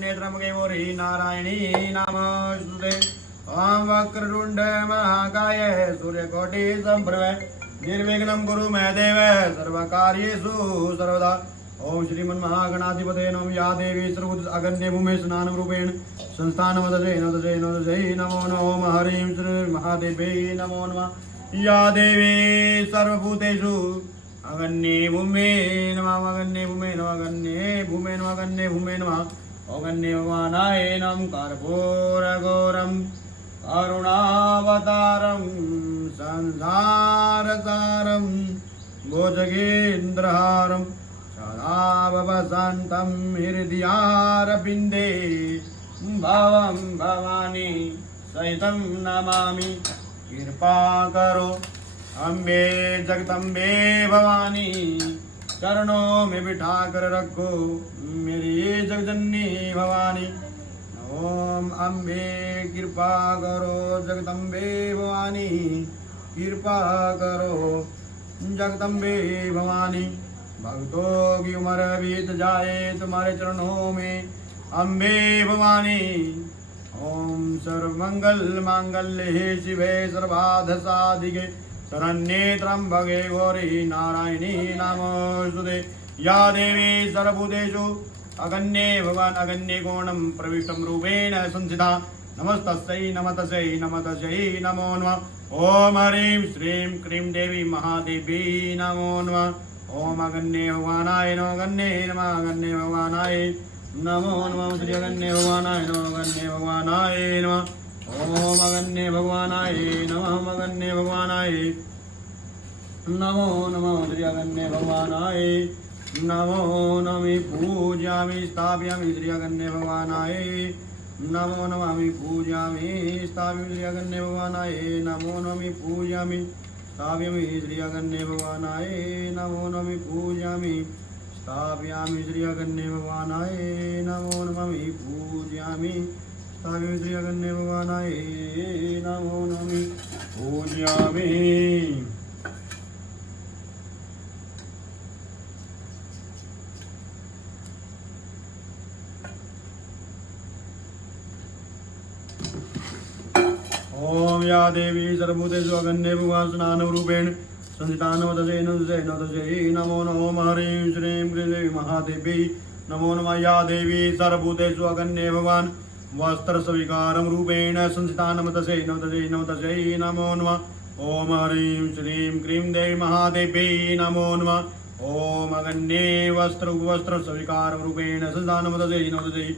नेत्रमुखे मोरी नारायणी नमोस्तुते। ओम वक्रतुंड महाकाय सूर्यकोटि संप्रभ निर्विघ्नं कुरु मे देव सर्वकार्येषु सर्वदा। ओम श्रीमन्महागणाधिपतये नमः। या देवी सर्वभूत अगण्य भूमे स्नानं रूपेण संस्थानमदजे नदजे नदजे नमो नमः। हरिं श्री महादेवे नमो नमः। या देवी सर्वभूतेषु अगण्ये भूमे नमः। अगण्ये भूमे नमः। अगण्ये भूमे नमः। अगण्ये भूमे नमः। ओगन्ये भगवानाय नमः। कर्पूरगौरं करुणावतारं संसारसारं भुजगेन्द्रहारं सदा भवशान्तं हृदयारविन्दे भवं भवानी सहितं नमामि। कृपा करो अम्बे जगदम्बे भवानी, चरणों में बिठा कर रखो मेरी जगजननी भवानी। ओम अम्बे कृपा करो जगदम्बे भवानी, कृपा करो जगदम्बे भवानी। भक्तों की उम्र बीत जाए तुम्हारे चरणों में अम्बे भवानी। ओम सर्वमंगल मांगल्ये शिवे सर्वार्थ साधिके शरण्ये त्र्यंबके गौरी नारायणी नमोस्तुते। या देवी सर्वभूतेषु अगण्ये भगवान् अगण्ये कोणं प्रविष्टं रूपेण संस्थिता नमस्तस्यै नमस्तस्यै नमस्तस्यै नमो नमः। ओम ह्रीं श्रीं क्रीं देवी महादेवी नमो नमः। ओम अगण्ये भगवानाय नमः। अगण्ये नमः। अगण्ये भगवानाय नमो नमः। श्री अगण्ये भगवानाय नमः। अगण्ये भगवानाय नमः। ओम अगण्ये भगवानाय नमः। अगण्ये भगवानाय नमो नमः। श्री अगण्ये भगवानाय नमो नमि पूजयामि स्थापयामि। श्री अगण्ये भगवानाय नमो नमामि पूजयामि स्थापयामि। श्री अगण्ये भगवानाय नमो नमि पूजयामि स्थापयामि। श्री अगण्ये भगवानाय नमो नमि पूजयामि स्थापयामि। श्री अगण्ये भगवानाय नमो नमामि पूजयामि स्थापयामि। श्री अगण्ये भगवानाय नमो नमि पूजयामि। ओम या देवी सर्वभूतेषु अगण्ये भगवान् स्नानं रूपेण संस्थिता नमस्तस्यै नमस्तस्यै नमस्तस्यै नमो नमः। हरिं श्रीं क्रीं देवी महादेवी नमो नमः। या देवी सर्वभूतेषु अगण्ये भगवान् वस्त्र स्वीकारं रूपेण संस्थिता नमस्तस्यै नमस्तस्यै नमस्तस्यै नमो नमः। ओम हरिं श्रीं क्रीं देवी महादेवी नमो नमः। ओम अगण्ये वस्त्र स्वीकारं रूपेण संस्थिता नमस्तस्यै नमस्तस्यै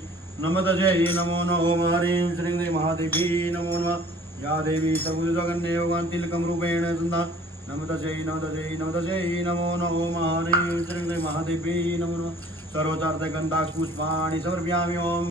नमस्तस्यै नमो नमः। ओम हरिं श्रीं देवी महादेवी नमो नमः। या देवी सर्वभूतेषु भगवान् तिलकं रूपेण संस्थिता नमस्तस्यै नमस्तस्यै नमस्तस्यै नमो नमः। ओम हरिं श्रीं देवी महादेवी नमो नमः। सर्वोच्चार्थ गन्धाक्ष पुष्पाणि समर्पयामि। ओम